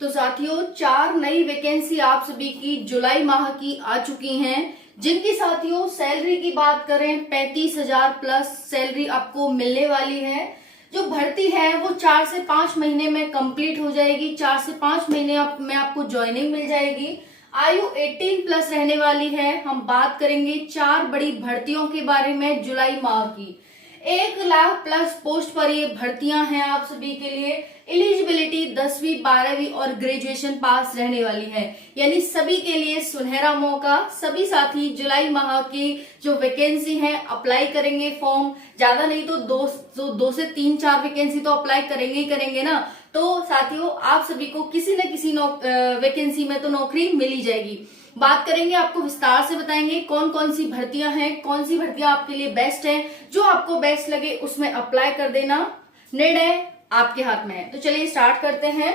तो साथियों 4 नई वैकेंसी आप सभी की जुलाई माह की आ चुकी हैं, जिनकी साथियों सैलरी की बात करें 35,000 प्लस सैलरी आपको मिलने वाली है। जो भर्ती है वो 4 से 5 महीने में कंप्लीट हो जाएगी। 4 से 5 महीने में आपको ज्वाइनिंग मिल जाएगी। आयु 18 प्लस रहने वाली है। हम बात करेंगे 4 बड़ी भर्तियों के बारे में जुलाई माह की। 1 लाख प्लस पोस्ट पर ये भर्तियां हैं आप सभी के लिए। एलिजिबिलिटी 10वीं 12वीं और ग्रेजुएशन पास रहने वाली है, यानी सभी के लिए सुनहरा मौका। सभी साथी जुलाई माह की जो वैकेंसी है अप्लाई करेंगे फॉर्म। ज्यादा नहीं तो दो से 3-4 वैकेंसी तो अप्लाई करेंगे ही करेंगे ना। तो साथियों आप सभी को किसी न किसी वैकेंसी में तो नौकरी मिल ही जाएगी। बात करेंगे, आपको विस्तार से बताएंगे कौन कौन सी भर्तियां हैं, कौन सी भर्तियां आपके लिए बेस्ट है। जो आपको बेस्ट लगे उसमें अप्लाई कर देना, निर्णय आपके हाथ में है। तो चलिए स्टार्ट करते हैं।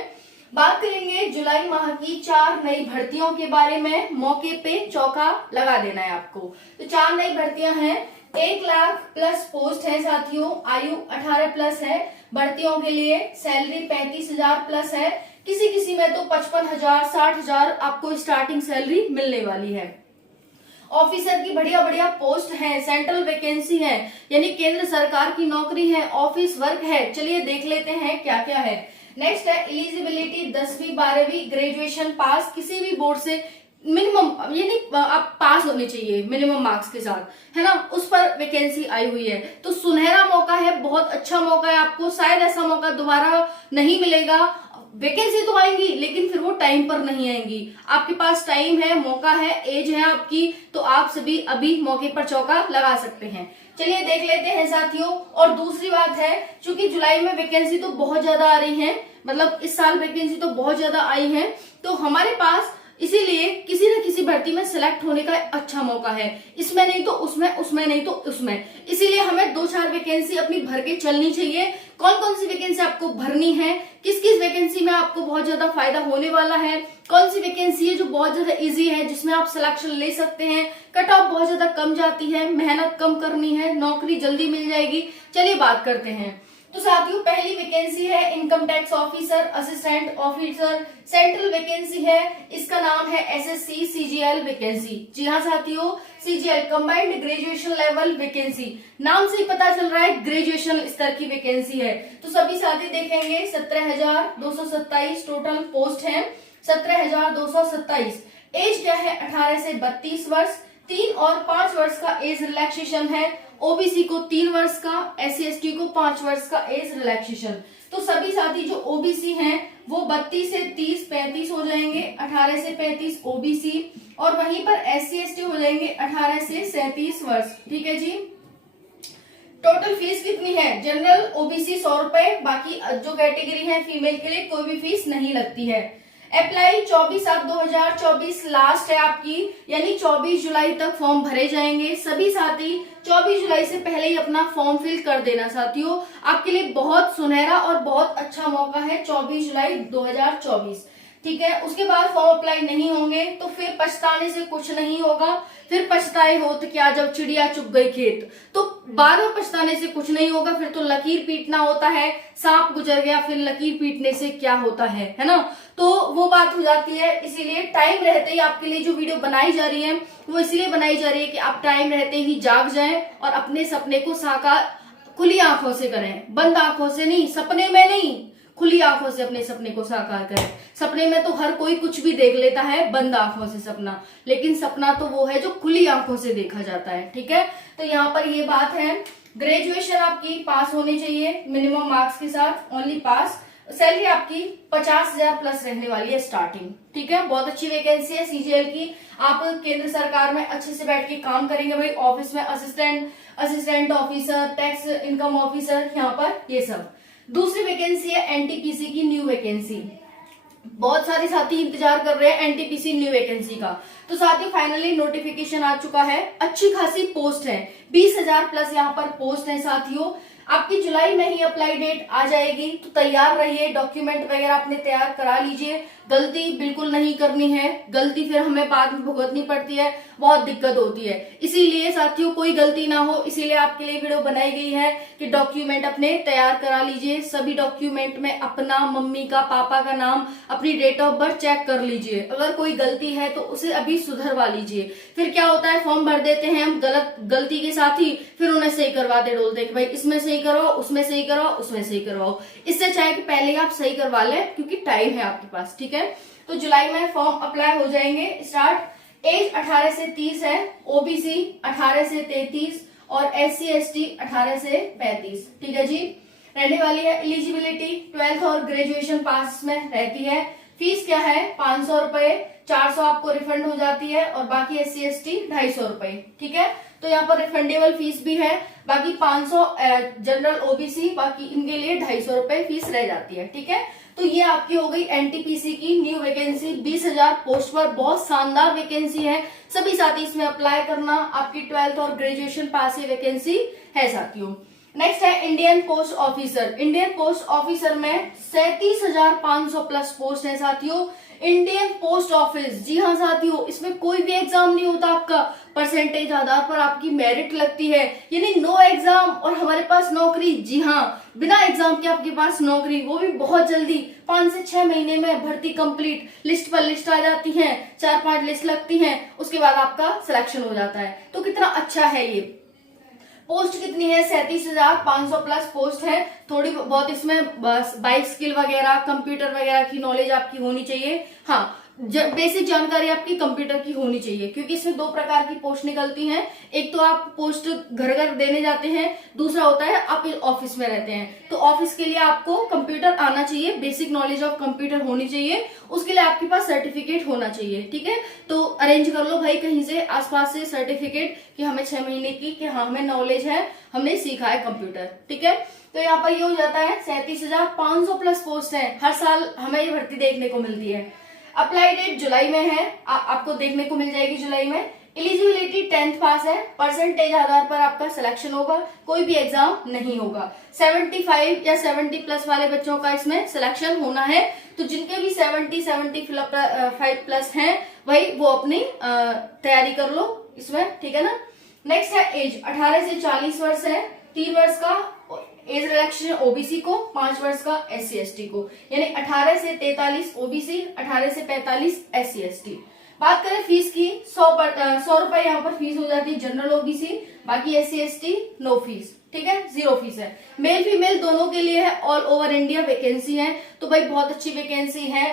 बात करेंगे जुलाई माह की 4 नई भर्तियों के बारे में। मौके पे चौका लगा देना है आपको। तो 4 नई भर्तियां हैं। 1 लाख प्लस पोस्ट है साथियों। आयु 18 प्लस है। भर्तियों के लिए सैलरी 35,000 प्लस है। किसी किसी में तो 55,000 60,000 आपको स्टार्टिंग सैलरी मिलने वाली है। ऑफिसर की बढ़िया बढ़िया पोस्ट है। सेंट्रल वैकेंसी है, यानी केंद्र सरकार की नौकरी है। ऑफिस वर्क है। चलिए देख लेते हैं क्या क्या है। नेक्स्ट है एलिजिबिलिटी 10वीं 12वीं ग्रेजुएशन पास, किसी भी बोर्ड से मिनिमम, यानी आप पास होने चाहिए मिनिमम मार्क्स के साथ, है ना। उस पर वैकेंसी आई हुई है। तो सुनहरा मौका है, बहुत अच्छा मौका है आपको। शायद ऐसा मौका दोबारा नहीं मिलेगा। वैकेंसी तो आएंगी लेकिन फिर वो टाइम पर नहीं आएंगी। आपके पास टाइम है, मौका है, एज है आपकी, तो आप सभी अभी मौके पर चौका लगा सकते हैं। चलिए देख लेते हैं साथियों। और दूसरी बात है, चूंकि जुलाई में वैकेंसी तो बहुत ज्यादा आ रही है, मतलब इस साल वैकेंसी तो बहुत ज्यादा आई है, तो हमारे पास इसीलिए किसी न किसी भर्ती में सिलेक्ट होने का अच्छा मौका है। इसमें नहीं तो उसमें, उसमें नहीं तो उसमें। इसीलिए हमें 2-4 वैकेंसी अपनी भर के चलनी चाहिए। कौन कौन सी वैकेंसी आपको भरनी है, किस किस वैकेंसी में आपको बहुत ज्यादा फायदा होने वाला है, कौन सी वैकेंसी है जो बहुत ज्यादा इजी है, जिसमें आप सिलेक्शन ले सकते हैं, कट ऑफ बहुत ज्यादा कम जाती है, मेहनत कम करनी है, नौकरी जल्दी मिल जाएगी। चलिए बात करते हैं। तो साथियों पहली वैकेंसी है income tax officer, assistant officer. Central vacancy है, इसका नाम है एसएससी सीजीएल वैकेंसी। जी हाँ साथियों, CGL combined graduation level vacancy. नाम से ही पता चल रहा है ग्रेजुएशन स्तर की वैकेंसी है। तो सभी साथी देखेंगे 17,227 टोटल पोस्ट है। 17,227। एज क्या है? 18 से 32 वर्ष। 3 और 5 वर्ष का एज रिलैक्सेशन है। ओबीसी को 3 वर्ष का, एससी एसटी को 5 वर्ष का एज रिलैक्सेशन। तो सभी साथी जो ओबीसी हैं वो 32 से 30 35 हो जाएंगे। 18 से 35 ओबीसी, और वहीं पर एससी एसटी हो जाएंगे 18 से 37 वर्ष। ठीक है जी। टोटल फीस कितनी है? जनरल ओबीसी 100 रुपए, बाकी जो कैटेगरी है फीमेल के लिए कोई भी फीस नहीं लगती है। अप्लाई 24/7/2024 लास्ट है आपकी, यानी 24 जुलाई तक फॉर्म भरे जाएंगे। सभी साथी 24 जुलाई से पहले ही अपना फॉर्म फिल कर देना साथियों। आपके लिए बहुत सुनहरा और बहुत अच्छा मौका है 24 जुलाई 2024। ठीक है, उसके बाद फॉर्म अप्लाई नहीं होंगे तो फिर पछताने से कुछ नहीं होगा। फिर पछताए हो तो क्या, जब चिड़िया चुग गई खेत। तो बार बार पछताने से कुछ नहीं होगा, फिर तो लकीर पीटना होता है। सांप गुजर गया, फिर लकीर पीटने से क्या होता है ना। तो वो बात हो जाती है। इसीलिए टाइम रहते ही आपके लिए जो वीडियो बनाई जा रही है वो इसलिए बनाई जा रही है कि आप टाइम रहते ही जाग जाएं और अपने सपने को साकार खुली आंखों से करें, बंद आंखों से नहीं, सपने में नहीं, खुली आंखों से अपने सपने को साकार करें। सपने में तो हर कोई कुछ भी देख लेता है, बंद आंखों से सपना, लेकिन सपना तो वो है जो खुली आंखों से देखा जाता है। ठीक है, तो यहाँ पर ये बात है। ग्रेजुएशन आपकी पास होनी चाहिए मिनिमम मार्क्स के साथ, ओनली पास। सैलरी आपकी 50,000 प्लस रहने वाली है स्टार्टिंग। ठीक है, बहुत अच्छी वैकेंसी है सीजीएल की। आप केंद्र सरकार में अच्छे से बैठ के काम करेंगे भाई। ऑफिस में assistant officer, tax income officer, यहाँ पर ये सब। दूसरी वैकेंसी है एनटीपीसी की न्यू वैकेंसी। बहुत सारे साथी इंतजार कर रहे हैं एनटीपीसी न्यू वैकेंसी का। तो साथी फाइनली नोटिफिकेशन आ चुका है। अच्छी खासी पोस्ट है, 20,000 प्लस यहाँ पर पोस्ट है साथियों। आपकी जुलाई में ही अप्लाई डेट आ जाएगी, तो तैयार रहिए, डॉक्यूमेंट वगैरह अपने तैयार करा लीजिए। गलती बिल्कुल नहीं करनी है, गलती फिर हमें बाद में भुगतनी पड़ती है, बहुत दिक्कत होती है। इसीलिए साथियों कोई गलती ना हो, इसीलिए आपके लिए वीडियो बनाई गई है कि डॉक्यूमेंट अपने तैयार करा लीजिए। सभी डॉक्यूमेंट में अपना, मम्मी का, पापा का नाम, अपनी डेट ऑफ बर्थ चेक कर लीजिए। अगर कोई गलती है तो उसे अभी सुधरवा लीजिए। फिर क्या होता है, फॉर्म भर देते हैं हम गलती के साथ ही, फिर उन्हें सही करवाते डोलते कि भाई इसमें सही करवाओ, उसमें सही करवाओ, उसमें सही करवाओ। इससे चाहे कि पहले ही आप सही करवा लें, क्योंकि टाइम है आपके पास। ठीक है, तो जुलाई में फॉर्म अप्लाई हो जाएंगे स्टार्ट। एज 18 से 30 है, ओबीसी 18 से 33 और SC ST 18 से 35। ठीक है जी, रहने वाली है। एलिजिबिलिटी 12th और ग्रेजुएशन पास में रहती है। फीस क्या है, 500 रुपए, 400 आपको रिफंड हो जाती है और बाकी SC ST 250 रुपए। ठीक है, तो यहाँ पर रिफंडेबल फीस भी है। बाकी 500 जनरल ओबीसी, बाकी इनके लिए 250 रुपए फीस रह जाती है। ठीक है, तो ये आपकी हो गई NTPC की न्यू वैकेंसी। 20,000 पोस्ट पर बहुत शानदार वैकेंसी है। सभी साथी इसमें अप्लाई करना। आपकी 12th और ग्रेजुएशन पास ये वैकेंसी है साथियों। नेक्स्ट है Indian post officer. Indian post officer में 37,500 प्लस पोस्ट है साथियों। इंडियन पोस्ट ऑफिस, जी हाँ साथियों, इसमें कोई भी एग्जाम नहीं होता आपका, परसेंटेज आधार पर आपकी मेरिट लगती है, यानी नो एग्जाम और हमारे पास नौकरी। जी हाँ, बिना एग्जाम के आपके पास नौकरी, वो भी बहुत जल्दी, 5 से 6 महीने में भर्ती कंप्लीट। लिस्ट पर लिस्ट आ जाती है, 4-5 लिस्ट लगती है, उसके बाद आपका सिलेक्शन हो जाता है। तो कितना अच्छा है ये। पोस्ट कितनी है, 37,500 प्लस पोस्ट है। थोड़ी बहुत इसमें बाइक स्किल वगैरह, कंप्यूटर वगैरह की नॉलेज आपकी होनी चाहिए। हाँ, बेसिक जानकारी आपकी कंप्यूटर की होनी चाहिए, क्योंकि इसमें 2 प्रकार की पोस्ट निकलती हैं। एक तो आप पोस्ट घर घर देने जाते हैं, दूसरा होता है आप ऑफिस में रहते हैं। तो ऑफिस के लिए आपको कंप्यूटर आना चाहिए, बेसिक नॉलेज ऑफ कंप्यूटर होनी चाहिए, उसके लिए आपके पास सर्टिफिकेट होना चाहिए। ठीक है, तो अरेंज कर लो भाई कहीं से आसपास से सर्टिफिकेट कि हमें 6 महीने की, कि हाँ हमें नॉलेज है, हमने सीखा है कंप्यूटर। ठीक है, तो यहाँ पर ये हो जाता है 37,500 प्लस पोस्ट है। हर साल हमें ये भर्ती देखने को मिलती है। अप्लाई डेट जुलाई में है, आपको देखने को मिल जाएगी जुलाई में। एलिजिबिलिटी 10th पास है, परसेंटेज आधार पर आपका सिलेक्शन होगा, कोई भी एग्जाम नहीं होगा। 75 या 70 प्लस वाले बच्चों का इसमें सिलेक्शन होना है। तो जिनके भी 75 प्लस हैं, वही वो अपनी तैयारी कर लो इसमें। ठीक है ना। नेक्स्ट है एज, 18 से 40 वर्ष है, 3 वर्ष का एज रिलैक्सेशन ओबीसी को, 5 वर्ष का SC ST को, यानी 18 से 43 ओबीसी, 18 से 45 SC ST। बात करें फीस की, 100 रुपए यहाँ पर फीस हो जाती है जनरल ओबीसी, बाकी SC ST नो फीस। ठीक है, 0 फीस है। मेल फीमेल दोनों के लिए है, ऑल ओवर इंडिया वैकेंसी है। तो भाई बहुत अच्छी वैकेंसी है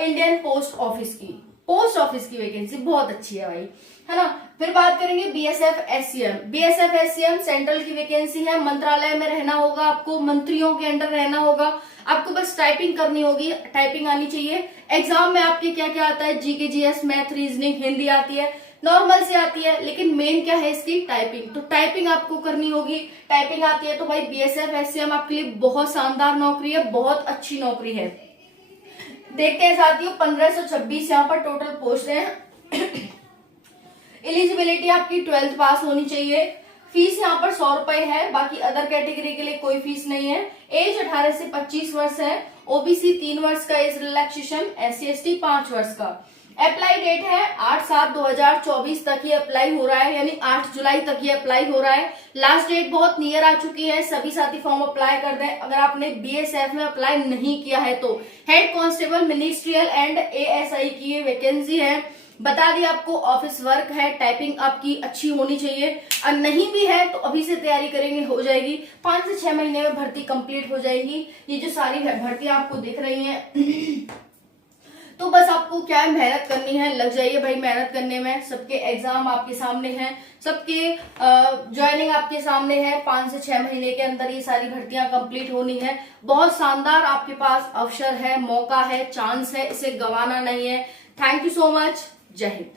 इंडियन पोस्ट ऑफिस की। पोस्ट ऑफिस की वैकेंसी बहुत अच्छी है भाई, है ना। फिर बात करेंगे BSF SCM। BSF SCM central की वैकेंसी है। मंत्रालय में रहना होगा आपको, मंत्रियों के अंडर रहना होगा, आपको बस टाइपिंग करनी होगी, टाइपिंग आनी चाहिए। एग्जाम में आपके क्या क्या आता है, GK GS, math, reasoning, Hindi आती है, नॉर्मल से आती है, लेकिन मेन क्या है इसकी, टाइपिंग। तो टाइपिंग आपको करनी होगी, टाइपिंग आती है तो भाई BSF SCM आपके लिए बहुत शानदार नौकरी है, बहुत अच्छी नौकरी है। देखते हैं साथियों, 1526 यहाँ पर टोटल पोस्ट है। एलिजिबिलिटी आपकी 12th पास होनी चाहिए। फीस यहाँ पर 100 रुपए है, बाकी अदर कैटेगरी के लिए कोई फीस नहीं है। एज 18 से 25 वर्ष है, ओबीसी 3 वर्ष का एज रिलैक्सेशन, SC ST 5 वर्ष का। अप्लाई डेट है 8/7/2024 तक ये अप्लाई हो रहा है, यानी 8 जुलाई तक ये अप्लाई हो रहा है। लास्ट डेट बहुत नियर आ चुकी है, सभी साथी फॉर्म अप्लाई कर दें। अगर आपने BSF में अप्लाई नहीं किया है तो head constable ministerial and ASI की ये वैकेंसी है। बता दिया आपको, ऑफिस वर्क है, टाइपिंग आपकी अच्छी होनी चाहिए, और नहीं भी है तो अभी से तैयारी करेंगे, हो जाएगी। 5 से 6 महीने में भर्ती कंप्लीट हो जाएगी। ये जो सारी भर्तियां आपको दिख रही हैं तो बस आपको क्या है, मेहनत करनी है, लग जाइए भाई मेहनत करने में। सबके एग्जाम आपके सामने हैं, सबके ज्वाइनिंग आपके सामने है। 5 से 6 महीने के अंदर ये सारी भर्तियां कंप्लीट होनी है। बहुत शानदार आपके पास अवसर है, मौका है, चांस है, इसे गंवाना नहीं है। Thank you so much. जय हिंद।